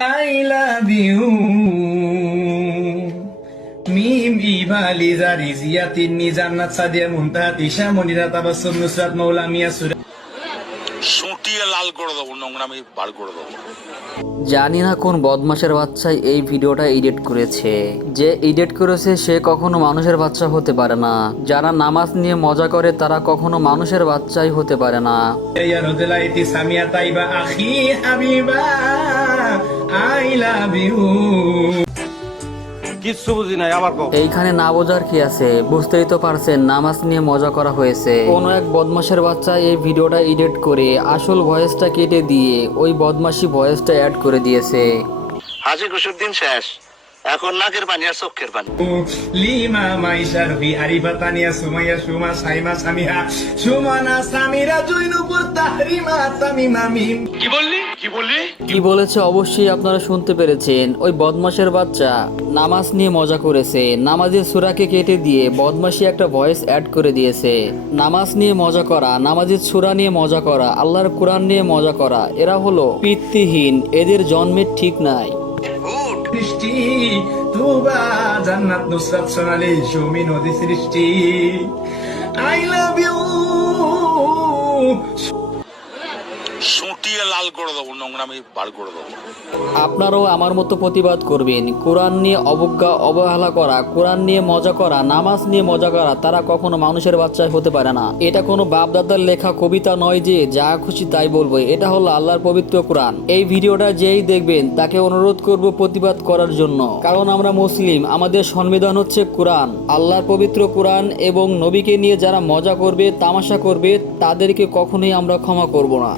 I love you. Mim ibali zari ziyatin ni jannat sadia muntahat isha monira tabassum nusrat maula miya sura সুটিয়ে লাল করে দেবো, নোংরামি বার করে দেবো। জানি না কোন বদমাশের বাচ্চাই এই ভিডিওটা এডিট করেছে। যে এডিট করেছে সে কখনো মানুষের বাচ্চা হতে পারে না। যারা নামাজ নিয়ে মজা করে তারা কখনো মানুষের বাচ্চাই হতে পারে না। ya rodelaiti samia taiba akhi habiba I love you. কিচ্ছু বুঝি নাই, আবার কও। এইখানে না বোঝার কি আছে? বুঝতেই তো পারছেন নামাজ নিয়ে মজা করা হয়েছে। কোন এক বদমাশের বাচ্চা এই ভিডিওটা এডিট করে আসল ভয়েসটা কেটে দিয়ে ওই বদমাশি ভয়েসটা অ্যাড করে দিয়েছে। হাজি খুশুর দিন শেষ, এখন নাকের পানি আর চোখের পানি। Lima maishar vi aribatania sumaya shuma saima samiha shumana samira joinupur tahrima tamima mim. কি বলেছে অবশ্যই আপনারা শুনতে পেরেছেন। ওই বদমাশের বাচ্চা নামাজ নিয়ে মজা করেছে। নামাজের সূরাকে কেটে দিয়ে বদমাশি একটা ভয়েস অ্যাড করে দিয়েছে। নামাজ নিয়ে মজা করা, নামাজের সূরা নিয়ে মজা করা, আল্লাহর কোরআন নিয়ে মজা করা, এরা হলো পিতৃহীন। এদের জন্মের ঠিক নাই। সৃষ্টি তুবা জান্নাত নুসরাত সোনালি সুমি নদী সৃষ্টি I love you. সুটিয়ে লাল করে দেবো, নোংরামি বার করে দেবো। আপনারাও আমার মতো প্রতিবাদ করবেন। কোরআন নিয়ে অবজ্ঞা অবহেলা করা, কোরআন নিয়ে মজা করা, নামাজ নিয়ে মজা করা, তারা কখনো মানুষের বাচ্চা হতে পারে না। এটা কোনো বাপদাদার লেখা কবিতা নয় যে যা খুশি তাই বলবো। এটা হলো আল্লাহর পবিত্র কোরআন। এই ভিডিওটা যেই দেখবেন তাকে অনুরোধ করব প্রতিবাদ করার জন্য, কারণ আমরা মুসলিম, আমাদের সংবিধান হচ্ছে কোরআন, আল্লাহর পবিত্র কোরআন। এবং নবীকে নিয়ে যারা মজা করবে, তামাশা করবে, তাদেরকে কখনোই আমরা ক্ষমা করব না।